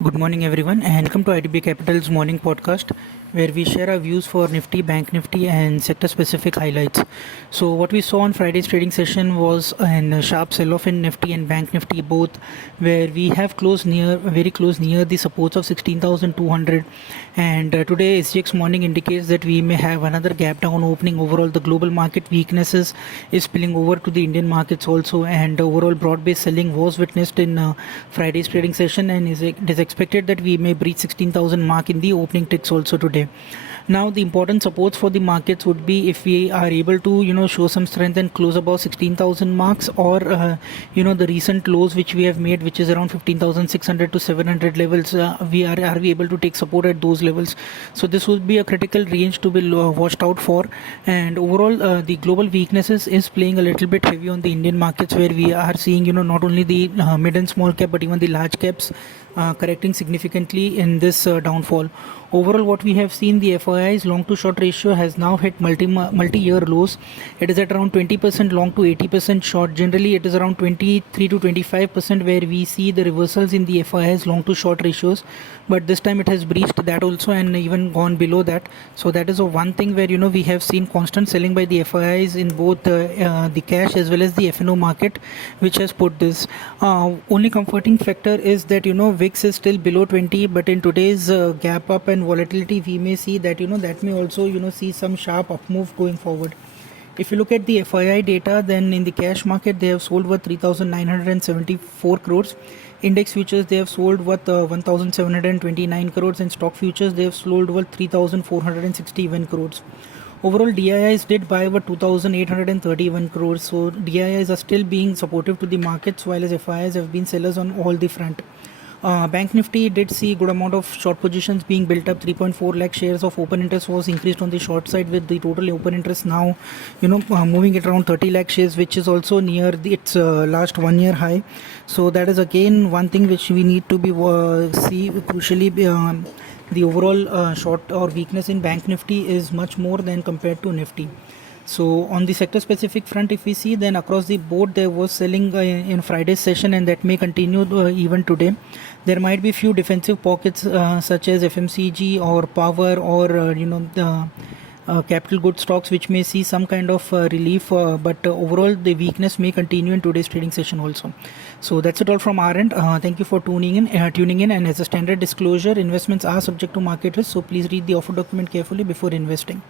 Good morning, everyone, and welcome to IDBI Capital's morning podcast, where we share our views for Nifty, Bank Nifty, and sector-specific highlights. So, what we saw on Friday's trading session was a sharp sell-off in Nifty and Bank Nifty both, where we have very close near the supports of 16,200. And today, SGX morning indicates that we may have another gap down opening. Overall, the global market weaknesses is spilling over to the Indian markets also, and overall broad-based selling was witnessed in Friday's trading session, and it is expected that we may breach 16,000 mark in the opening ticks also today. Now the important supports for the markets would be if we are able to show some strength and close above 16,000 marks, or the recent lows which we have made, which is around 15,600 to 700 levels. Are we able to take support at those levels? So this would be a critical range to be watched out for. And overall, the global weaknesses is playing a little bit heavy on the Indian markets, where we are seeing not only the mid and small cap but even the large caps correcting significantly in this downfall. Overall, what we have seen, the FII's long to short ratio has now hit multi-year lows. It is at around 20% long to 80% short. Generally, it is around 23 to 25% where we see the reversals in the FII's long to short ratios. But this time it has breached that also and even gone below that. So that is one thing where we have seen constant selling by the FIIs in both the cash as well as the FNO market, which has put this. Only comforting factor is that VIX is still below 20, but in today's gap up and volatility, we may see that that may also see some sharp up move going forward. If you look at the FII data, then in the cash market they have sold worth 3,974 crores. Index futures they have sold worth 1,729 crores, and stock futures they have sold worth 3,461 crores. Overall, DIIs did buy over 2,831 crores. So DIIs are still being supportive to the markets, while as FIIs have been sellers on all the front. Bank Nifty did see good amount of short positions being built up. 3.4 lakh shares of open interest was increased on the short side, with the total open interest now moving at around 30 lakh shares, which is also near its last 1 year high. So that is again one thing which we need to be see crucially. The overall short or weakness in Bank Nifty is much more than compared to Nifty. So on the sector specific front, if we see, then across the board there was selling in Friday's session, and that may continue even today. There might be few defensive pockets such as FMCG or power or the capital goods stocks, which may see some kind of relief, but overall the weakness may continue in today's trading session also. So that's it all from our end. Thank you for tuning in, and as a standard disclosure, investments are subject to market risk, so please read the offer document carefully before investing.